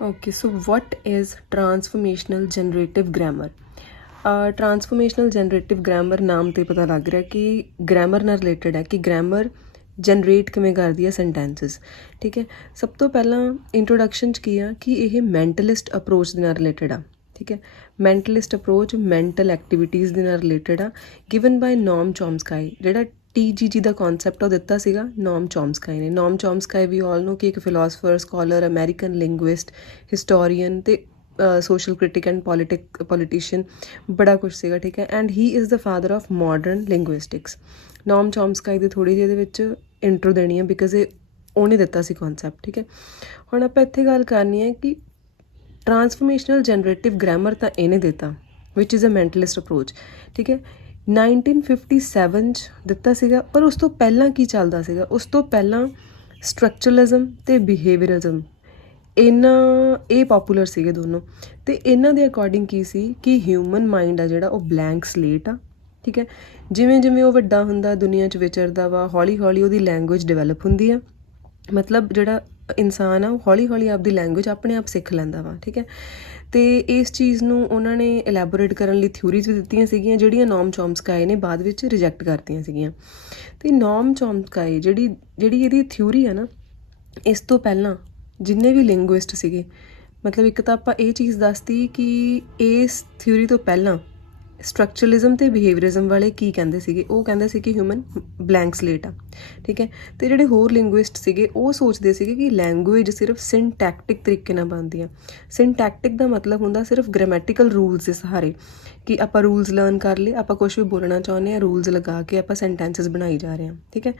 Okay, so what is transformational generative grammar? Transformational generative grammar ਨਾਮ ਤੇ ਪਤਾ ਲੱਗ ਰਿਹਾ ਕਿ ਗ੍ਰਾਮਰ ਨਾਲ ਰਿਲੇਟਡ ਹੈ ਕਿ ਗ੍ਰਾਮਰ ਜਨਰੇਟ ਕਿਵੇਂ ਕਰਦੀ ਹੈ ਸੈਂਟੈਂਸਸ। ਠੀਕ ਹੈ, ਸਭ ਤੋਂ ਪਹਿਲਾਂ ਇੰਟਰੋਡਕਸ਼ਨ 'ਚ ਕੀ ਆ ਕਿ ਇਹ ਮੈਂਟਲਿਸਟ ਅਪਰੋਚ ਦੇ ਨਾਲ ਰਿਲੇਟਡ ਆ। ਠੀਕ ਹੈ, ਮੈਂਟਲਿਸਟ ਅਪਰੋਚ ਮੈਂਟਲ ਐਕਟੀਵਿਟੀਜ਼ ਦੇ ਨਾਲ ਰਿਲੇਟਡ ਆ, ਗਿਵਨ ਬਾਏ ਨੋਮ ਚੋਮਸਕਾਈ। ਜਿਹੜਾ TGG ਦਾ ਕਨਸੈਪਟ ਉਹ ਦਿੱਤਾ ਸੀਗਾ ਨੋਮ ਚੋਮਸਕਾਈ ਨੇ। ਨੋਮ ਚੋਮਸਕਾਈ ਵੀ ਆਲ ਨੂੰ ਕਿ ਇੱਕ philosopher, scholar, American linguist, historian ਤੇ ਸੋਸ਼ਲ ਕ੍ਰਿਟਿਕ ਐਂਡ ਪੋਲੀਟੀਸ਼ੀਅਨ, ਬੜਾ ਕੁਛ ਸੀਗਾ। ਠੀਕ ਹੈ, and he is the father of modern linguistics. Noam Chomsky ਦੀ ਥੋੜ੍ਹੀ ਜਿਹੀ ਇਹਦੇ ਵਿੱਚ ਇੰਟਰੋ ਦੇਣੀ ਹੈ ਬਿਕੋਜ਼ ਇਹ ਉਹਨੇ ਦਿੱਤਾ ਸੀ ਕਨਸੈਪਟ। ਠੀਕ ਹੈ, ਹੁਣ ਆਪਾਂ ਇੱਥੇ ਗੱਲ ਕਰਨੀ ਹੈ ਕਿ ਟਰਾਂਸਫੋਰਮੇਸ਼ਨਲ ਜਨਰੇਟਿਵ ਗ੍ਰਾਮਰ ਤਾਂ ਇਹਨੇ ਦਿੱਤਾ ਵਿਚ ਇਜ਼ ਅ ਮੈਂਟਲਿਸਟ ਅਪਰੋਚ। ਠੀਕ ਹੈ, 1957 'ਚ ਦਿੱਤਾ ਸੀਗਾ, ਪਰ ਉਸ ਤੋਂ ਪਹਿਲਾਂ ਕੀ ਚੱਲਦਾ ਸੀਗਾ? ਉਸ ਤੋਂ ਪਹਿਲਾਂ ਸਟਰਕਚਰਲਿਜ਼ਮ ਅਤੇ ਬਿਹੇਵੀਅਰਿਜ਼ਮ ਇਹ ਪੋਪੂਲਰ ਸੀਗੇ ਦੋਨੋਂ। ਅਤੇ ਇਹਨਾਂ ਦੇ ਅਕੋਰਡਿੰਗ ਕੀ ਸੀ ਕਿ ਹਿਊਮਨ ਮਾਈਂਡ ਆ ਜਿਹੜਾ ਉਹ ਬਲੈਂਕ ਸਲੇਟ ਆ। ਠੀਕ ਹੈ, ਜਿਵੇਂ ਜਿਵੇਂ ਉਹ ਵੱਡਾ ਹੁੰਦਾ ਦੁਨੀਆ 'ਚ ਵਿਚਰਦਾ ਵਾ, ਹੌਲੀ ਹੌਲੀ ਉਹਦੀ ਲੈਂਗੁਏਜ ਡਿਵੈਲਪ ਹੁੰਦੀ ਆ। ਮਤਲਬ ਜਿਹੜਾ ਇਨਸਾਨ ਆ ਉਹ ਹੌਲੀ ਹੌਲੀ ਆਪਦੀ ਲੈਂਗੁਏਜ ਆਪਣੇ ਆਪ ਸਿੱਖ ਲੈਂਦਾ ਵਾ। ਠੀਕ ਹੈ, ਅਤੇ ਇਸ ਚੀਜ਼ ਨੂੰ ਉਹਨਾਂ ਨੇ ਐਲੈਬੋਰੇਟ ਕਰਨ ਲਈ ਥਿਊਰੀਜ਼ ਵੀ ਦਿੱਤੀਆਂ ਸੀਗੀਆਂ ਜਿਹੜੀਆਂ ਨੋਮ ਚੋਮਸਕਾਈ ਨੇ ਬਾਅਦ ਵਿੱਚ ਰਿਜੈਕਟ ਕਰਤੀਆਂ ਸੀਗੀਆਂ। ਅਤੇ ਨੋਮ ਚੋਮਸਕਾਈ ਜਿਹੜੀ ਇਹਦੀ ਥਿਊਰੀ ਆ ਨਾ, ਇਸ ਤੋਂ ਪਹਿਲਾਂ ਜਿੰਨੇ ਵੀ ਲਿੰਗੁਇਸਟ ਸੀਗੇ, ਮਤਲਬ ਇੱਕ ਤਾਂ ਆਪਾਂ ਇਹ ਚੀਜ਼ ਦੱਸਤੀ ਕਿ ਇਸ ਥਿਊਰੀ ਤੋਂ ਪਹਿਲਾਂ ਸਟਰਕਚਰਲਿਜ਼ਮ ਅਤੇ ਬਿਹੇਵੀਅਰਿਜ਼ਮ ਵਾਲੇ ਕੀ ਕਹਿੰਦੇ ਸੀਗੇ। ਉਹ ਕਹਿੰਦੇ ਸੀ ਕਿ ਹਿਊਮਨ ਬਲੈਂਕ ਸਲੇਟ ਆ। ਠੀਕ ਹੈ, ਅਤੇ ਜਿਹੜੇ ਹੋਰ ਲਿੰਗੁਇਸਟ ਸੀਗੇ ਉਹ ਸੋਚਦੇ ਸੀਗੇ ਕਿ ਲੈਂਗੁਏਜ ਸਿਰਫ ਸਿੰਟੈਕਟਿਕ ਤਰੀਕੇ ਨਾਲ ਬਣਦੀ ਆ। ਸਿੰਟੈਕਟਿਕ ਦਾ ਮਤਲਬ ਹੁੰਦਾ ਸਿਰਫ ਗ੍ਰਾਮੈਟੀਕਲ ਰੂਲਸ ਦੇ ਸਹਾਰੇ, ਕਿ ਆਪਾਂ ਰੂਲਸ ਲਰਨ ਕਰ ਲਏ, ਆਪਾਂ ਕੁਛ ਵੀ ਬੋਲਣਾ ਚਾਹੁੰਦੇ ਹਾਂ, ਰੂਲਸ ਲਗਾ ਕੇ ਆਪਾਂ ਸੈਂਟੈਂਸਸ ਬਣਾਈ ਜਾ ਰਹੇ ਹਾਂ। ਠੀਕ ਹੈ,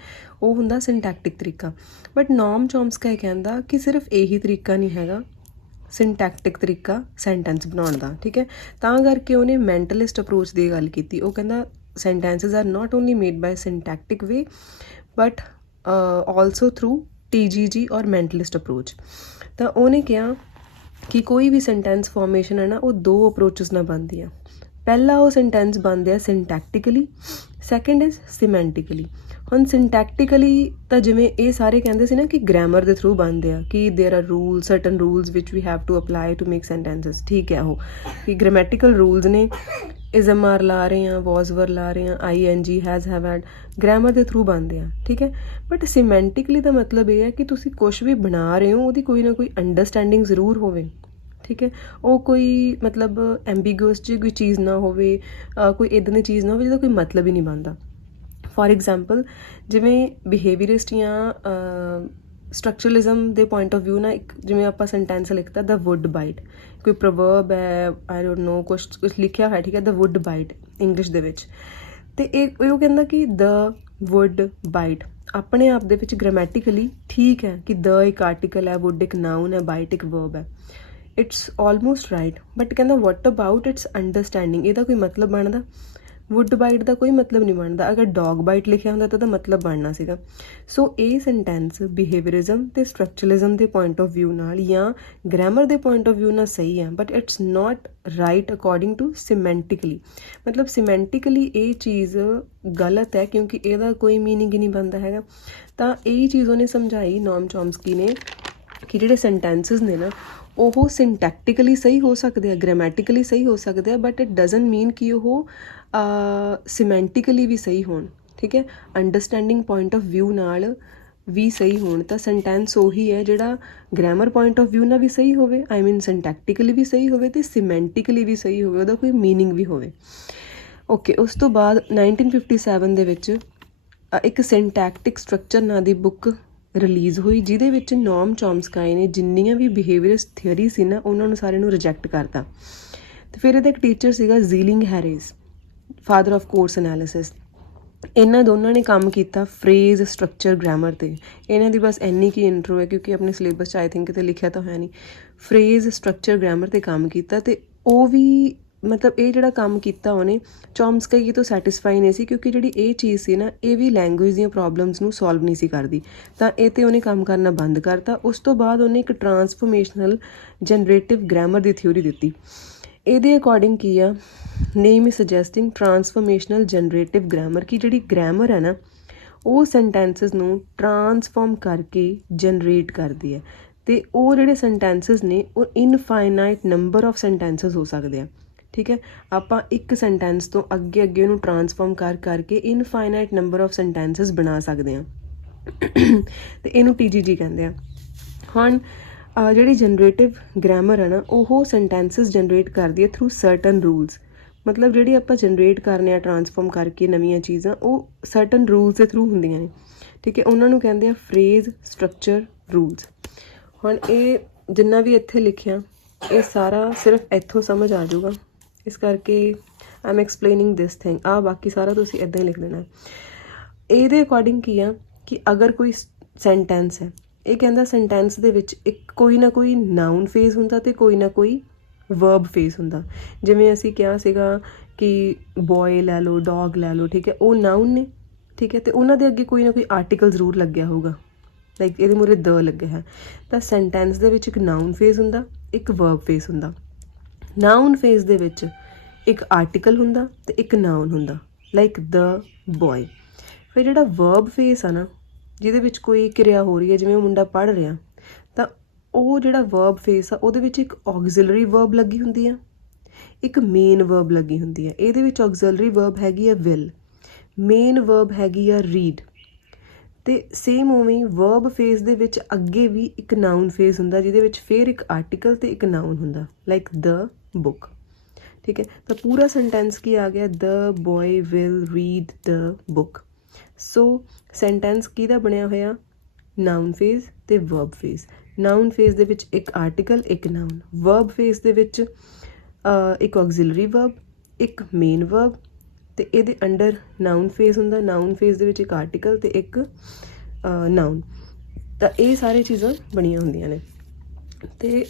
ਉਹ ਹੁੰਦਾ ਸਿੰਟੈਕਟਿਕ ਤਰੀਕਾ। ਬਟ ਨੋਮ ਚੋਮਸਕਾਈ ਕਹਿੰਦਾ ਕਿ ਸਿਰਫ ਇਹੀ ਤਰੀਕਾ ਨਹੀਂ ਹੈਗਾ ਸਿੰਟੈਕਟਿਕ ਤਰੀਕਾ ਸੈਂਟੈਂਸ ਬਣਾਉਣ ਦਾ। ਠੀਕ ਹੈ, ਤਾਂ ਕਰਕੇ ਉਹਨੇ ਮੈਂਟਲਿਸਟ ਅਪਰੋਚ ਦੀ ਗੱਲ ਕੀਤੀ। ਉਹ ਕਹਿੰਦਾ sentences are not only made by syntactic way but also through TGG ਔਰ ਮੈਂਟਲਿਸਟ ਅਪਰੋਚ। ਤਾਂ ਉਹਨੇ ਕਿਹਾ ਕਿ ਕੋਈ ਵੀ ਸੈਂਟੈਂਸ ਫੋਰਮੇਸ਼ਨ ਹੈ ਨਾ ਉਹ ਦੋ ਅਪਰੋਚਸ ਨਾਲ ਬਣਦੀ ਆ। ਪਹਿਲਾ ਉਹ ਸੈਂਟੈਂਸ ਬਣਦੇ ਆ ਸਿੰਟੈਕਟਿਕਲੀ, ਸੈਕਿੰਡ ਇਜ਼ ਸਿਮੈਂਟਿਕਲੀ। ਹੁਣ ਸਿੰਟੈਕਟਿਕਲੀ ਤਾਂ ਜਿਵੇਂ ਇਹ ਸਾਰੇ ਕਹਿੰਦੇ ਸੀ ਨਾ ਕਿ ਗ੍ਰਾਮਰ ਦੇ ਥਰੂ ਬਣਦੇ ਆ, ਕਿ there are rule certain rules ਵਿਚ we have to apply to make sentences. ਠੀਕ ਹੈ, ਉਹ ਕਿ ਗ੍ਰਾਮੈਟੀਕਲ ਰੂਲਸ ਨੇ, ਇਜ਼ਮਆਰ ਲਾ ਰਹੇ ਹਾਂ, ਵੋਜ਼ਵਰ ਲਾ ਰਹੇ ਹਾਂ, ING, has, have, head, grammar ਦੇ ਥਰੂ ਬਣਦੇ ਆ। ਠੀਕ ਹੈ, ਬਟ ਸਿਮੈਂਟਿਕਲੀ ਦਾ ਮਤਲਬ ਇਹ ਹੈ ਕਿ ਤੁਸੀਂ ਕੁਛ ਵੀ ਬਣਾ ਰਹੇ ਹੋ ਉਹਦੀ ਕੋਈ ਨਾ ਕੋਈ ਅੰਡਰਸਟੈਂਡਿੰਗ ਜ਼ਰੂਰ ਹੋਵੇ। ਠੀਕ ਹੈ, ਉਹ ਕੋਈ ਮਤਲਬ ਐਂਬੀਗੂਅਸ 'ਚ ਕੋਈ ਚੀਜ਼ ਨਾ ਹੋਵੇ, ਕੋਈ ਇੱਦਾਂ ਦੀ ਚੀਜ਼ ਨਾ ਹੋਵੇ ਜਿਹਦਾ ਕੋਈ ਮਤਲਬ ਹੀ ਨਹੀਂ ਬਣਦਾ। ਫੋਰ ਐਗਜ਼ਾਮਪਲ ਜਿਵੇਂ ਬਿਹੇਵੀਅਰਿਸਟ ਜਾਂ ਸਟਰਕਚਰਲਿਜ਼ਮ ਦੇ ਪੁਆਇੰਟ ਆਫ ਵਿਊ ਨਾਲ ਇੱਕ ਜਿਵੇਂ ਆਪਾਂ ਸੈਂਟੈਂਸ ਲਿਖਤਾ ਦ ਵੁੱਡ ਬਾਈਟ, ਕੋਈ ਪ੍ਰਵਰਬ ਹੈ, ਆਈ ਡੋਂਟ ਨੋ, ਕੁਛ ਲਿਖਿਆ ਹੋਇਆ। ਠੀਕ ਹੈ, ਦ ਵੁੱਡ ਬਾਈਟ ਇੰਗਲਿਸ਼ ਦੇ ਵਿੱਚ, ਅਤੇ ਉਹ ਕਹਿੰਦਾ ਕਿ ਦ ਵੁੱਡ ਬਾਈਟ ਆਪਣੇ ਆਪ ਦੇ ਵਿੱਚ ਗ੍ਰਾਮੈਟੀਕਲੀ ਠੀਕ ਹੈ ਕਿ ਦ ਇੱਕ ਆਰਟੀਕਲ ਹੈ, ਵੁੱਡ ਇੱਕ ਨਾਊਨ ਹੈ, ਬਾਈਟ ਇੱਕ ਵਰਬ ਹੈ, ਇਟਸ ਆਲਮੋਸਟ ਰਾਈਟ। ਬਟ ਕਹਿੰਦਾ ਵਟ ਅਬਾਊਟ ਇਟਸ ਅੰਡਰਸਟੈਂਡਿੰਗ, ਇਹਦਾ ਕੋਈ ਮਤਲਬ ਬਣਦਾ? ਵੁੱਡ ਬਾਈਟ ਦਾ ਕੋਈ ਮਤਲਬ ਨਹੀਂ ਬਣਦਾ। ਅਗਰ ਡੌਗ ਬਾਈਟ ਲਿਖਿਆ ਹੁੰਦਾ ਤਾਂ ਉਹਦਾ ਮਤਲਬ ਬਣਨਾ ਸੀਗਾ। ਸੋ ਇਹ ਸੈਂਟੈਂਸ ਬਿਹੇਵੀਅਰਿਜ਼ਮ ਅਤੇ ਸਟਰਕਚਰਲਿਜ਼ਮ ਦੇ ਪੁਆਇੰਟ ਆਫ ਵਿਊ ਨਾਲ ਜਾਂ ਗ੍ਰਾਮਰ ਦੇ ਪੁਆਇੰਟ ਆਫ ਵਿਊ ਨਾਲ ਸਹੀ ਹੈ, but it's not right according to semantically. ਮਤਲਬ ਸਿਮੈਂਟਿਕਲੀ ਇਹ ਚੀਜ਼ ਗਲਤ ਹੈ ਕਿਉਂਕਿ ਇਹਦਾ ਕੋਈ ਮੀਨਿੰਗ ਹੀ ਨਹੀਂ ਬਣਦਾ ਹੈਗਾ। ਤਾਂ ਇਹ ਚੀਜ਼ ਉਹਨੇ ਸਮਝਾਈ ਨੋਮ ਚੋਮਸਕੀ ਨੇ ਕਿ ਜਿਹੜੇ ਸੈਂਟੈਂਸਸ ਨੇ ਨਾ ਉਹ ਸਿੰਟੈਕਟਿਕਲੀ ਸਹੀ ਹੋ ਸਕਦੇ ਆ, ਗ੍ਰਾਮੈਟੀਕਲੀ ਸਹੀ ਹੋ ਸਕਦੇ ਆ, ਬਟ ਇਟ ਡਜ਼ਨਟ ਮੀਨ ਕਿ ਉਹ ਸਿਮੈਂਟਿਕਲੀ ਵੀ ਸਹੀ ਹੋਣ। ਠੀਕ ਹੈ, ਅੰਡਰਸਟੈਂਡਿੰਗ ਪੁਆਇੰਟ ਆਫ ਵਿਊ ਨਾਲ ਵੀ ਸਹੀ ਹੋਣ। ਤਾਂ ਸੈਂਟੈਂਸ ਉਹੀ ਹੈ ਜਿਹੜਾ ਗ੍ਰਾਮਰ ਪੁਆਇੰਟ ਆਫ ਵਿਊ ਨਾਲ ਵੀ ਸਹੀ ਹੋਵੇ, ਆਈ ਮੀਨ ਸਿੰਟੈਕਟਿਕਲੀ ਵੀ ਸਹੀ ਹੋਵੇ ਅਤੇ ਸਿਮੈਂਟਿਕਲੀ ਵੀ ਸਹੀ ਹੋਵੇ, ਉਹਦਾ ਕੋਈ ਮੀਨਿੰਗ ਵੀ ਹੋਵੇ। ਓਕੇ, ਉਸ ਤੋਂ ਬਾਅਦ 1957 ਦੇ ਵਿੱਚ ਇੱਕ ਸਿੰਟੈਕਟਿਕ ਸਟਰਕਚਰ ਨਾਂ ਦੀ ਬੁੱਕ ਰਿਲੀਜ਼ ਹੋਈ ਜਿਹਦੇ ਵਿੱਚ ਨੋਮ ਚੋਮਸਕਾਈ ਨੇ ਜਿੰਨੀਆਂ ਵੀ ਬਿਹੇਵੀਅਰਸ ਥਿਊਰੀ ਸੀ ਨਾ ਉਹਨਾਂ ਨੂੰ ਸਾਰਿਆਂ ਨੂੰ ਰਿਜੈਕਟ ਕਰਤਾ। ਅਤੇ ਫਿਰ ਇਹਦਾ ਇੱਕ ਟੀਚਰ ਸੀਗਾ Zellig Harris, father of course analysis. ਇਹਨਾਂ ਦੋਨਾਂ ਨੇ ਕੰਮ ਕੀਤਾ ਫਰੇਜ਼ ਸਟਰਕਚਰ ਗ੍ਰਾਮਰ 'ਤੇ। ਇਹਨਾਂ ਦੀ ਬਸ ਇੰਨੀ ਕੀ ਇੰਟਰੋ ਹੈ ਕਿਉਂਕਿ ਆਪਣੇ ਸਿਲੇਬਸ 'ਚ ਆਈ ਥਿੰਕ ਕਿਤੇ ਲਿਖਿਆ ਤਾਂ ਹੋਇਆ ਨਹੀਂ। ਫਰੇਜ਼ ਸਟਰਕਚਰ ਗ੍ਰਾਮਰ 'ਤੇ ਕੰਮ ਕੀਤਾ ਅਤੇ ਉਹ ਵੀ ਮਤਲਬ ਇਹ ਜਿਹੜਾ ਕੰਮ ਕੀਤਾ ਉਹਨੇ ਚੋਮਸਕਾਈ ਤੋਂ ਸੈਟਿਸਫਾਈ ਨਹੀਂ ਸੀ ਕਿਉਂਕਿ ਜਿਹੜੀ ਇਹ ਚੀਜ਼ ਸੀ ਨਾ ਇਹ ਵੀ ਲੈਂਗੁਏਜ ਦੀਆਂ ਪ੍ਰੋਬਲਮਸ ਨੂੰ ਸੋਲਵ ਨਹੀਂ ਸੀ ਕਰਦੀ। ਤਾਂ ਇਹ 'ਤੇ ਉਹਨੇ ਕੰਮ ਕਰਨਾ ਬੰਦ ਕਰਤਾ। ਉਸ ਤੋਂ ਬਾਅਦ ਉਹਨੇ ਇੱਕ ਟਰਾਂਸਫੋਰਮੇਸ਼ਨਲ ਜਨਰੇਟਿਵ ਗ੍ਰਾਮਰ ਦੀ ਥਿਊਰੀ ਦਿੱਤੀ। ਇਹਦੇ ਅਕੋਰਡਿੰਗ ਕੀ ਆ, ਨੇਮ ਇਜ਼ ਸੁਜੈਸਟਿੰਗ ਟਰਾਂਸਫੋਰਮੇਸ਼ਨਲ ਜਨਰੇਟਿਵ ਗ੍ਰਾਮਰ, ਕਿ ਜਿਹੜੀ ਗ੍ਰਾਮਰ ਹੈ ਨਾ ਉਹ ਸੈਂਟੈਂਸਸ ਨੂੰ ਟਰਾਂਸਫਾਰਮ ਕਰਕੇ ਜਨਰੇਟ ਕਰਦੀ ਹੈ। ਤੇ ਉਹ ਜਿਹੜੇ ਸੈਂਟੈਂਸਸ ਨੇ ਉਹ ਇਨਫਾਈਨਾਈਟ ਨੰਬਰ ਆਫ ਸੈਂਟੈਂਸਸ ਹੋ ਸਕਦੇ ਆ। ਠੀਕ ਹੈ, ਆਪਾਂ ਇੱਕ ਸੈਂਟੈਂਸ ਤੋਂ ਅੱਗੇ ਅੱਗੇ ਉਹਨੂੰ ਟਰਾਂਸਫਾਰਮ ਕਰਕੇ ਇਨਫਾਈਨਾਈਟ ਨੰਬਰ ਆਫ ਸੈਂਟੈਂਸਸ ਬਣਾ ਸਕਦੇ ਹਾਂ ਤੇ ਇਹਨੂੰ TGG ਕਹਿੰਦੇ ਆ। ਹੁਣ ਜਿਹੜੀ ਜਨਰੇਟਿਵ ਗ੍ਰਾਮਰ ਹੈ ਨਾ ਉਹ ਸੈਂਟੈਂਸਸ ਜਨਰੇਟ ਕਰਦੀ ਹੈ ਥਰੂ ਸਰਟਨ ਰੂਲਸ। ਮਤਲਬ ਜਿਹੜੀ ਆਪਾਂ ਜਨਰੇਟ ਕਰਨੇ ਆ ਟਰਾਂਸਫਾਰਮ ਕਰਕੇ ਨਵੀਆਂ ਚੀਜ਼ਾਂ ਉਹ ਸਰਟਨ ਰੂਲਸ ਦੇ ਥਰੂ ਹੁੰਦੀਆਂ ਨੇ। ਠੀਕ ਹੈ, ਉਹਨਾਂ ਨੂੰ ਕਹਿੰਦੇ ਆ ਫਰੇਜ਼ ਸਟਰਕਚਰ ਰੂਲਸ। ਹੁਣ ਇਹ ਜਿੰਨਾ ਵੀ ਇੱਥੇ ਲਿਖਿਆ ਇਹ ਸਾਰਾ ਸਿਰਫ ਇੱਥੋਂ ਸਮਝ ਆ ਜਾਊਗਾ, ਇਸ ਕਰਕੇ I am explaining this thing. ਬਾਕੀ ਸਾਰਾ ਤੁਸੀਂ ਇੱਦਾਂ ਹੀ ਲਿਖ ਦੇਣਾ। ਇਹਦੇ ਅਕੋਰਡਿੰਗ ਕੀ ਆ ਕਿ ਅਗਰ ਕੋਈ ਸੈਂਟੈਂਸ ਹੈ, ਇਹ ਕਹਿੰਦਾ ਸੈਂਟੈਂਸ ਦੇ ਵਿੱਚ ਇੱਕ ਕੋਈ ਨਾ ਕੋਈ ਨਾਊਨ ਫੇਜ਼ ਹੁੰਦਾ ਅਤੇ ਕੋਈ ਨਾ ਕੋਈ ਵਰਬ ਫੇਜ਼ ਹੁੰਦਾ। ਜਿਵੇਂ ਅਸੀਂ ਕਿਹਾ ਸੀਗਾ ਕਿ ਬੋਏ ਲੈ ਲਓ, ਡੌਗ ਲੈ ਲਓ, ਠੀਕ ਹੈ, ਉਹ ਨਾਊਨ ਨੇ। ਠੀਕ ਹੈ, ਅਤੇ ਉਹਨਾਂ ਦੇ ਅੱਗੇ ਕੋਈ ਨਾ ਕੋਈ ਆਰਟੀਕਲ ਜ਼ਰੂਰ ਲੱਗਿਆ ਹੋਊਗਾ, ਲਾਈਕ ਇਹਦੇ ਮੂਹਰੇ ਦ ਲੱਗਿਆ ਹੈ। ਤਾਂ ਸੈਂਟੈਂਸ ਦੇ ਵਿੱਚ ਇੱਕ ਨਾਊਨ ਫੇਜ਼ ਹੁੰਦਾ, ਇੱਕ ਵਰਬ ਫੇਜ਼ ਹੁੰਦਾ। ਨਾਊਨ ਫੇਜ਼ ਦੇ ਵਿੱਚ ਇੱਕ ਆਰਟੀਕਲ ਹੁੰਦਾ ਅਤੇ ਇੱਕ ਨਾਊਨ ਹੁੰਦਾ, ਲਾਈਕ ਦ ਬੋਏ। ਫਿਰ ਜਿਹੜਾ ਵਰਬ ਫੇਜ਼ ਆ ਨਾ, ਜਿਹਦੇ ਵਿੱਚ ਕੋਈ ਕਿਰਿਆ ਹੋ ਰਹੀ ਹੈ, ਜਿਵੇਂ ਉਹ ਮੁੰਡਾ ਪੜ੍ਹ ਰਿਹਾ, ਤਾਂ ਉਹ ਜਿਹੜਾ ਵਰਬ ਫੇਸ ਆ ਉਹਦੇ ਵਿੱਚ ਇੱਕ ਔਗਜ਼ਿਲਰੀ ਵਰਬ ਲੱਗੀ ਹੁੰਦੀ ਆ, ਇੱਕ ਮੇਨ ਵਰਬ ਲੱਗੀ ਹੁੰਦੀ ਹੈ। ਇਹਦੇ ਵਿੱਚ ਔਗਜ਼ਿਲਰੀ ਵਰਬ ਹੈਗੀ ਆ ਵਿਲ, ਮੇਨ ਵਰਬ ਹੈਗੀ ਆ ਰੀਡ। ਅਤੇ ਸੇਮ ਉਵੇਂ ਵਰਬ ਫੇਸ ਦੇ ਵਿੱਚ ਅੱਗੇ ਵੀ ਇੱਕ ਨਾਊਨ ਫੇਸ ਹੁੰਦਾ, ਜਿਹਦੇ ਵਿੱਚ ਫਿਰ ਇੱਕ ਆਰਟੀਕਲ ਅਤੇ ਇੱਕ ਨਾਊਨ ਹੁੰਦਾ, ਲਾਈਕ ਦ ਬੁੱਕ। ਠੀਕ ਹੈ, ਤਾਂ ਪੂਰਾ ਸੈਂਟੈਂਸ ਕੀ ਆ ਗਿਆ, the boy will read the book. So sentence ਕਿਹਦਾ ਬਣਿਆ ਹੋਇਆ, ਨਾਊਨ ਫੇਜ਼ ਅਤੇ ਵਰਬ ਫੇਜ਼। ਨਾਊਨ ਫੇਜ਼ ਦੇ ਵਿੱਚ ਇੱਕ ਆਰਟੀਕਲ, ਇੱਕ ਨਾਊਨ। ਵਰਬ ਫੇਜ਼ ਦੇ ਵਿੱਚ ਇੱਕ ਔਗਜ਼ਿਲਰੀ ਵਰਬ, ਇੱਕ ਮੇਨ ਵਰਬ, ਅਤੇ ਇਹਦੇ ਅੰਡਰ ਨਾਊਨ ਫੇਜ਼ ਹੁੰਦਾ। ਨਾਊਨ ਫੇਜ਼ ਦੇ ਵਿੱਚ ਇੱਕ ਆਰਟੀਕਲ ਅਤੇ ਇੱਕ ਨਾਊਨ। ਤਾਂ ਇਹ ਸਾਰੀ ਚੀਜ਼ਾਂ ਬਣੀਆਂ ਹੁੰਦੀਆਂ ਨੇ। ਅਤੇ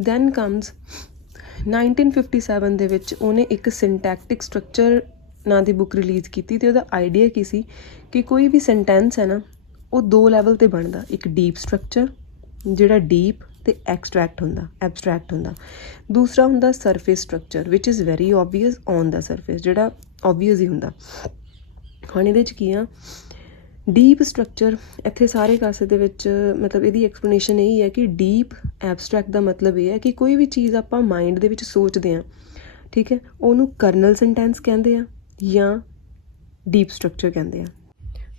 ਦੈਨ ਕਮਸ 1957 ਦੇ ਵਿੱਚ ਉਹਨੇ ਇੱਕ ਸਿੰਟੈਕਟਿਕ ਸਟਰਕਚਰ ਨਾਂ ਦੀ ਬੁੱਕ ਰਿਲੀਜ਼ ਕੀਤੀ। ਅਤੇ ਉਹਦਾ ਆਈਡੀਆ ਕੀ ਸੀ ਕਿ ਕੋਈ ਵੀ ਸੈਂਟੈਂਸ ਹੈ ਨਾ ਉਹ ਦੋ ਲੈਵਲ 'ਤੇ ਬਣਦਾ। ਇੱਕ ਡੀਪ ਸਟਰਕਚਰ ਜਿਹੜਾ ਡੀਪ ਅਤੇ ਐਬਸਟਰੈਕਟ ਹੁੰਦਾ। ਦੂਸਰਾ ਹੁੰਦਾ surface structure which is very obvious on the surface, ਜਿਹੜਾ ਓਬਵੀਅਸ ਹੀ ਹੁੰਦਾ। ਹੁਣ ਇਹਦੇ 'ਚ ਕੀ ਆ, ਡੀਪ ਸਟਰਕਚਰ ਇੱਥੇ ਸਾਰੇ ਕਾਸੇ ਦੇ ਵਿੱਚ ਮਤਲਬ ਇਹਦੀ ਐਕਸਪਲੇਨੇਸ਼ਨ ਇਹੀ ਹੈ ਕਿ ਡੀਪ ਐਬਸਟਰੈਕਟ ਦਾ ਮਤਲਬ ਇਹ ਹੈ ਕਿ ਕੋਈ ਵੀ ਚੀਜ਼ ਆਪਾਂ ਮਾਈਂਡ ਦੇ ਵਿੱਚ ਸੋਚਦੇ ਹਾਂ, ਠੀਕ ਹੈ, ਉਹਨੂੰ ਕਰਨਲ ਸੈਂਟੈਂਸ ਕਹਿੰਦੇ ਆ ਜਾਂ ਡੀਪ ਸਟਰਕਚਰ ਕਹਿੰਦੇ ਆ।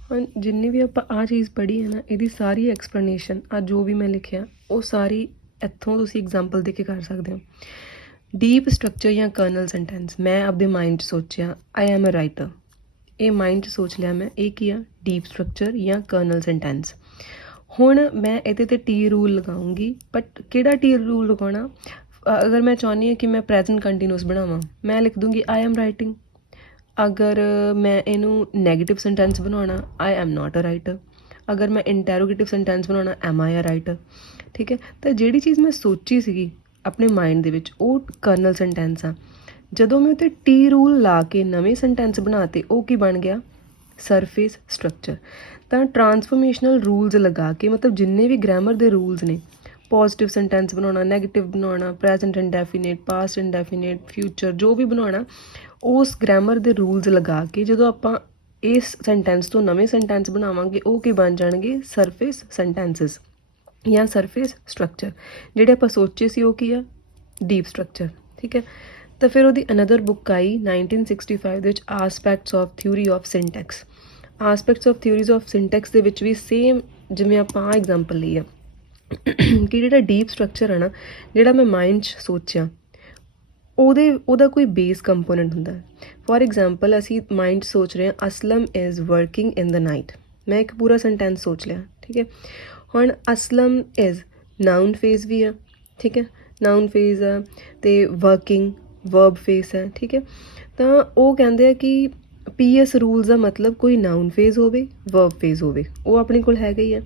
ਹੁਣ ਜਿੰਨੀ ਵੀ ਆਪਾਂ ਆਹ ਚੀਜ਼ ਪੜ੍ਹੀ ਹੈ ਨਾ, ਇਹਦੀ ਸਾਰੀ ਐਕਸਪਲੇਨੇਸ਼ਨ ਆ ਜੋ ਵੀ ਮੈਂ ਲਿਖਿਆ ਉਹ ਸਾਰੀ ਇੱਥੋਂ ਤੁਸੀਂ ਐਗਜ਼ਾਮਪਲ ਦੇ ਕੇ ਕਰ ਸਕਦੇ ਹੋ। ਡੀਪ ਸਟਰਕਚਰ ਜਾਂ ਕਰਨਲ ਸੈਂਟੈਂਸ, ਮੈਂ ਆਪਦੇ ਮਾਈਂਡ 'ਚ ਸੋਚਿਆ ਆਈ ਐਮ ਅ ਰਾਈਟਰ, ਇਹ ਮਾਈਂਡ 'ਚ ਸੋਚ ਲਿਆ ਮੈਂ, ਇਹ ਕੀ ਆ, ਡੀਪ ਸਟਰਕਚਰ ਜਾਂ ਕਰਨਲ ਸੈਂਟੈਂਸ। ਹੁਣ ਮੈਂ ਇਹਦੇ 'ਤੇ ਟੀ ਰੂਲ ਲਗਾਉਂਗੀ, ਬਟ ਕਿਹੜਾ ਟੀ ਰੂਲ ਲਗਾਉਣਾ, ਅਗਰ ਮੈਂ ਚਾਹੁੰਦੀ ਹਾਂ ਕਿ ਮੈਂ ਪ੍ਰੈਜ਼ੈਂਟ ਕੰਟੀਨਿਊਸ ਬਣਾਵਾਂ, ਮੈਂ ਲਿਖ ਦੂੰਗੀ ਆਈ ਐਮ ਰਾਈਟਿੰਗ। ਅਗਰ ਮੈਂ ਇਹਨੂੰ ਨੈਗੇਟਿਵ ਸੈਂਟੈਂਸ ਬਣਾਉਣਾ, I am not a writer. ਅਗਰ ਮੈਂ ਇੰਟੈਰੋਗੇਟਿਵ ਸੈਂਟੈਂਸ ਬਣਾਉਣਾ, ਐਮ ਆਈ ਅ ਰਾਈਟਰ। ਠੀਕ ਹੈ, ਤਾਂ ਜਿਹੜੀ ਚੀਜ਼ ਮੈਂ ਸੋਚੀ ਸੀਗੀ ਆਪਣੇ ਮਾਈਂਡ ਦੇ ਵਿੱਚ ਉਹ ਕਰਨਲ ਸੈਂਟੈਂਸ ਆ। ਜਦੋਂ ਮੈਂ ਉੱਤੇ ਟੀ ਰੂਲ ਲਾ ਕੇ ਨਵੇਂ ਸੈਂਟੈਂਸ ਬਣਾਤੇ, ਉਹ ਕੀ ਬਣ ਗਿਆ, ਸਰਫੇਸ ਸਟਰਕਚਰ। ਤਾਂ ਟਰਾਂਸਫੋਰਮੇਸ਼ਨਲ ਰੂਲਸ ਲਗਾ ਕੇ, ਮਤਲਬ ਜਿੰਨੇ ਵੀ ਗ੍ਰਾਮਰ ਦੇ ਰੂਲਸ ਨੇ, ਪੋਜ਼ਿਟਿਵ ਸੈਂਟੈਂਸ ਬਣਾਉਣਾ, ਨੈਗੇਟਿਵ ਬਣਾਉਣਾ, ਪ੍ਰੈਜ਼ੈਂਟ ਇੰਡੈਫੀਨੇਟ, ਪਾਸਟ ਇੰਡੈਫੀਨੇਟ, ਫਿਊਚਰ, ਜੋ ਵੀ ਬਣਾਉਣਾ, ਉਸ ਗ੍ਰਾਮਰ ਦੇ ਰੂਲਸ ਲਗਾ ਕੇ ਜਦੋਂ ਆਪਾਂ ਇਸ ਸੈਂਟੈਂਸ ਤੋਂ ਨਵੇਂ ਸੈਂਟੈਂਸ ਬਣਾਵਾਂਗੇ, ਉਹ ਕੀ ਬਣ ਜਾਣਗੇ, ਸਰਫੇਸ ਸੈਂਟੈਂਸਿਸ ਜਾਂ ਸਰਫੇਸ ਸਟਰਕਚਰ। ਜਿਹੜੇ ਆਪਾਂ ਸੋਚੇ ਸੀ ਉਹ ਕੀ ਆ, ਡੀਪ ਸਟਰਕਚਰ। ਠੀਕ ਹੈ, ਤਾਂ ਫਿਰ ਉਹਦੀ ਅਨਦਰ ਬੁੱਕ ਆਈ 1965 ਦੇ ਵਿੱਚ, aspects of theory of syntax. Aspects of theories of syntax ਦੇ ਵਿੱਚ ਵੀ ਸੇਮ ਜਿਵੇਂ ਆਪਾਂ ਐਗਜ਼ਾਮਪਲ ਲਈ ਆ ਕਿ ਜਿਹੜਾ ਡੀਪ ਸਟਰਕਚਰ ਹੈ ਨਾ, ਜਿਹੜਾ ਮੈਂ ਮਾਈਂਡ 'ਚ ਸੋਚਿਆ, ਉਹਦਾ ਕੋਈ ਬੇਸ ਕੰਪੋਨੈਂਟ ਹੁੰਦਾ। ਫੋਰ ਐਗਜ਼ਾਮਪਲ ਅਸੀਂ ਮਾਈਂਡ 'ਚ ਸੋਚ ਰਹੇ ਹਾਂ Aslam is working in the night, ਮੈਂ ਇੱਕ ਪੂਰਾ ਸੈਂਟੈਂਸ ਸੋਚ ਲਿਆ। ਠੀਕ ਹੈ, ਹੁਣ ਅਸਲਮ ਇਜ਼ ਨਾਊਨ ਫੇਜ਼ ਵੀ ਆ, ਠੀਕ ਹੈ, ਨਾਊਨ ਫੇਜ਼ ਆ, ਅਤੇ ਵਰਕਿੰਗ ਵਰਬ ਫੇਸ ਹੈ। ਠੀਕ ਹੈ, ਤਾਂ ਉਹ ਕਹਿੰਦੇ ਆ ਕਿ PS ਰੂਲਸ ਦਾ ਮਤਲਬ ਕੋਈ ਨਾਊਨ ਫੇਜ਼ ਹੋਵੇ, ਵਰਬ ਫੇਜ਼ ਹੋਵੇ, ਉਹ ਆਪਣੇ ਕੋਲ ਹੈਗਾ ਹੀ ਹੈ।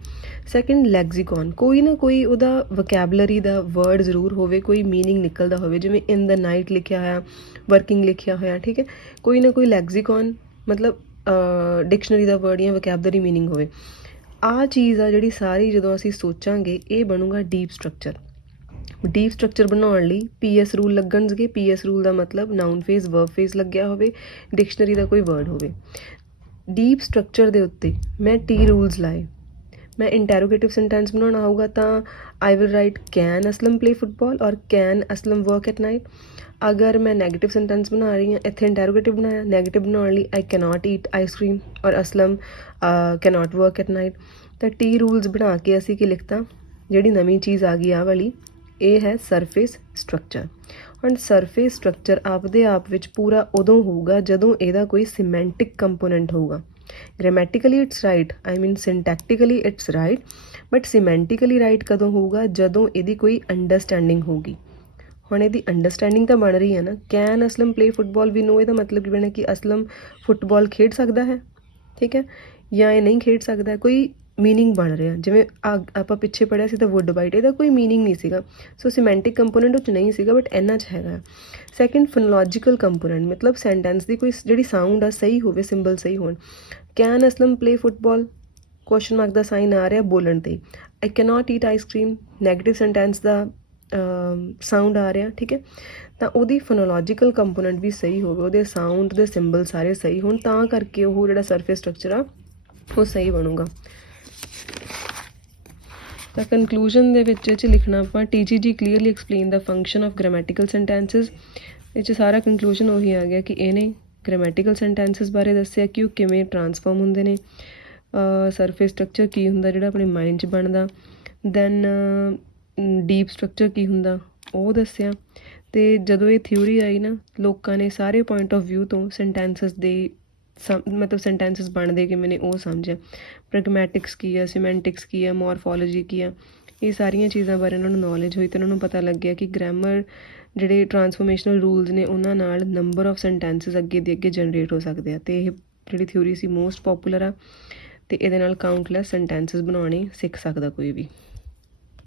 ਸੈਕਿੰਡ, ਲੈਗਜ਼ੀਕੋਨ, ਕੋਈ ਨਾ ਕੋਈ ਉਹਦਾ ਵਕੈਬਲਰੀ ਦਾ ਵਰਡ ਜ਼ਰੂਰ ਹੋਵੇ, ਕੋਈ ਮੀਨਿੰਗ ਨਿਕਲਦਾ ਹੋਵੇ, ਜਿਵੇਂ ਇਨ ਦ ਨਾਈਟ ਲਿਖਿਆ ਹੋਇਆ, ਵਰਕਿੰਗ ਲਿਖਿਆ ਹੋਇਆ। ਠੀਕ ਹੈ, ਕੋਈ ਨਾ ਕੋਈ ਲੈਗਜ਼ੀਕੋਨ ਮਤਲਬ ਡਿਕਸ਼ਨਰੀ ਦਾ ਵਰਡ ਜਾਂ ਵਕੈਬਲਰੀ ਮੀਨਿੰਗ ਹੋਵੇ। ਆਹ ਚੀਜ਼ ਆ ਜਿਹੜੀ ਸਾਰੀ ਜਦੋਂ ਅਸੀਂ ਸੋਚਾਂਗੇ, ਇਹ ਬਣੂਗਾ ਡੀਪ ਸਟਰਕਚਰ। ਡੀਪ ਸਟਰਕਚਰ ਬਣਾਉਣ ਲਈ PS ਰੂਲ ਲੱਗਣਗੇ। PS ਰੂਲ ਦਾ ਮਤਲਬ ਨਾਊਨ ਫੇਜ਼, ਵਰਬ ਫੇਜ਼ ਲੱਗਿਆ ਹੋਵੇ, ਡਿਕਸ਼ਨਰੀ ਦਾ ਕੋਈ ਵਰਡ ਹੋਵੇ। ਡੀਪ ਸਟਰਕਚਰ ਦੇ ਉੱਤੇ ਮੈਂ ਟੀ ਰੂਲਸ ਲਾਏ, ਮੈਂ ਇੰਟੈਰੋਗੇਟਿਵ ਸੈਂਟੈਂਸ ਬਣਾਉਣਾ ਹੋਊਗਾ ਤਾਂ I will write can Aslam play football ਔਰ can Aslam work at night. ਅਗਰ ਮੈਂ ਨੈਗੇਟਿਵ ਸੈਂਟੈਂਸ ਬਣਾ ਰਹੀ ਹਾਂ, ਇੱਥੇ ਇੰਟੈਰੋਗੇਟਿਵ ਬਣਾਇਆ, ਨੈਗੇਟਿਵ ਬਣਾਉਣ ਲਈ ਆਈ ਕੈਨੋਟ ਈਟ ਆਈਸ ਕ੍ਰੀਮ ਔਰ Aslam cannot work at night. ਤਾਂ ਟੀ ਰੂਲਸ ਬਣਾ ਕੇ ਅਸੀਂ ਕੀ ਲਿਖਤਾ, ਜਿਹੜੀ ਨਵੀਂ ਚੀਜ਼ ਆ ਗਈ ਆਹ ਵਾਲੀ, ਇਹ ਹੈ ਸਰਫੇਸ ਸਟਰਕਚਰ। ਹੁਣ ਸਰਫੇਸ ਸਟਰਕਚਰ ਆਪਦੇ ਆਪ ਵਿੱਚ ਪੂਰਾ ਉਦੋਂ ਹੋਊਗਾ ਜਦੋਂ ਇਹਦਾ ਕੋਈ ਸਿਮੈਂਟਿਕ ਕੰਪੋਨੈਂਟ ਹੋਊਗਾ। Grammatically it's right, I mean syntactically it's right, but semantically right ਕਦੋਂ ਹੋਊਗਾ, ਜਦੋਂ ਇਹਦੀ ਕੋਈ ਅੰਡਰਸਟੈਂਡਿੰਗ ਹੋਊਗੀ। ਹੁਣ ਇਹਦੀ ਅੰਡਰਸਟੈਂਡਿੰਗ ਤਾਂ ਬਣ ਰਹੀ ਹੈ ਨਾ, ਕੈਨ ਅਸਲਮ ਪਲੇ ਫੁੱਟਬਾਲ, ਵੀ ਨੋ ਇਹਦਾ ਮਤਲਬ ਕੀ ਬਣਿਆ ਕਿ ਅਸਲਮ ਫੁੱਟਬਾਲ ਖੇਡ ਸਕਦਾ ਹੈ, ਠੀਕ ਹੈ, ਜਾਂ ਇਹ ਨਹੀਂ ਖੇਡ ਸਕਦਾ, ਕੋਈ ਮੀਨਿੰਗ ਬਣ ਰਿਹਾ। ਜਿਵੇਂ ਆਪਾਂ ਪਿੱਛੇ ਪੜ੍ਹਿਆ ਸੀ ਤਾਂ ਵੁੱਡ ਬਾਈਟ, ਇਹਦਾ ਕੋਈ ਮੀਨਿੰਗ ਨਹੀਂ ਸੀਗਾ, ਸੋ ਸਿਮੈਂਟਿਕ ਕੰਪੋਨੈਂਟ ਉਹ 'ਚ ਨਹੀਂ ਸੀਗਾ, ਬਟ ਇਹਨਾਂ 'ਚ ਹੈਗਾ। ਸੈਕਿੰਡ, ਫੋਨੋਲੋਜੀਕਲ ਕੰਪੋਨੈਂਟ, ਮਤਲਬ ਸੈਂਟੈਂਸ ਦੀ ਕੋਈ ਜਿਹੜੀ ਸਾਊਂਡ ਆ ਸਹੀ ਹੋਵੇ, ਸਿੰਬਲ ਸਹੀ ਹੋਣ। Can Aslam play football, question mark ਦਾ ਸਾਈਨ ਆ ਰਿਹਾ ਬੋਲਣ 'ਤੇ। I cannot eat ice cream, negative sentence ਦਾ ਸਾਊਂਡ ਆ ਰਿਹਾ, ਠੀਕ ਹੈ, ਤਾਂ ਉਹਦੀ ਫੋਨੋਲੋਜੀਕਲ ਕੰਪੋਨੈਂਟ ਵੀ ਸਹੀ ਹੋਵੇ, ਉਹਦੇ ਸਾਊਂਡ ਦੇ ਸਿੰਬਲ ਸਾਰੇ ਸਹੀ ਹੋਣ, ਤਾਂ ਕਰਕੇ ਉਹ ਜਿਹੜਾ ਸਰਫੇਸ ਸਟਰਕਚਰ ਆ ਉਹ ਸਹੀ ਬਣੂਗਾ। ਤਾਂ ਕਨਕਲੂਜਨ ਦੇ ਵਿੱਚ ਇਹ 'ਚ ਲਿਖਣਾ ਆਪਾਂ, TGG ਕਲੀਅਰਲੀ ਐਕਸਪਲੇਨ ਦਾ ਫੰਕਸ਼ਨ ਆਫ ਗ੍ਰਾਮੈਟੀਕਲ ਸੈਂਟੈਂਸਿਸ। ਇਹ 'ਚ ਸਾਰਾ ਕਨਕਲੂਜਨ ਉਹੀ ਆ ਗਿਆ ਕਿ ਇਹਨੇ ਗ੍ਰਾਮੈਟੀਕਲ ਸੈਂਟੈਂਸਿਸ ਬਾਰੇ ਦੱਸਿਆ ਕਿ ਉਹ ਕਿਵੇਂ ਟਰਾਂਸਫਾਰਮ ਹੁੰਦੇ ਨੇ, ਸਰਫੇਸ ਸਟਰਕਚਰ ਕੀ ਹੁੰਦਾ ਜਿਹੜਾ ਆਪਣੇ ਮਾਈਂਡ 'ਚ ਬਣਦਾ, ਦੈਨ ਡੀਪ ਸਟਰਕਚਰ ਕੀ ਹੁੰਦਾ ਉਹ ਦੱਸਿਆ। ਅਤੇ ਜਦੋਂ ਇਹ ਥਿਊਰੀ ਆਈ ਨਾ, ਲੋਕਾਂ ਨੇ ਸਾਰੇ ਪੁਆਇੰਟ ਆਫ ਵਿਊ ਤੋਂ ਸੈਂਟੈਂਸਿਸ ਦੇ ਮਤਲਬ ਸੈਂਟੈਂਸਿਸ ਬਣਦੇ ਕਿਵੇਂ ਨੇ ਉਹ ਸਮਝਿਆ। ਪ੍ਰੈਗਮੈਟਿਕਸ ਕੀ ਆ, ਸਿਮੈਂਟਿਕਸ ਕੀ ਆ, ਮੋਰਫੋਲੋਜੀ ਕੀ ਆ, ਇਹ ਸਾਰੀਆਂ ਚੀਜ਼ਾਂ ਬਾਰੇ ਉਹਨਾਂ ਨੂੰ ਨੌਲੇਜ ਹੋਈ, ਅਤੇ ਉਹਨਾਂ ਨੂੰ ਪਤਾ ਲੱਗਿਆ ਕਿ ਗ੍ਰਾਮਰ ਜਿਹੜੇ ਟਰਾਂਸਫੋਰਮੇਸ਼ਨਲ ਰੂਲਸ ਨੇ ਉਹਨਾਂ ਨਾਲ ਨੰਬਰ ਆਫ ਸੈਂਟੈਂਸਿਸ ਅੱਗੇ ਦੀ ਅੱਗੇ ਜਨਰੇਟ ਹੋ ਸਕਦੇ ਆ। ਅਤੇ ਇਹ ਜਿਹੜੀ ਥਿਊਰੀ ਸੀ ਮੋਸਟ ਪੋਪੂਲਰ ਆ, ਅਤੇ ਇਹਦੇ ਨਾਲ ਕਾਊਂਟਲੈਸ ਸੈਂਟੈਂਸਿਸ ਬਣਾਉਣੇ ਸਿੱਖ ਸਕਦਾ ਕੋਈ ਵੀ।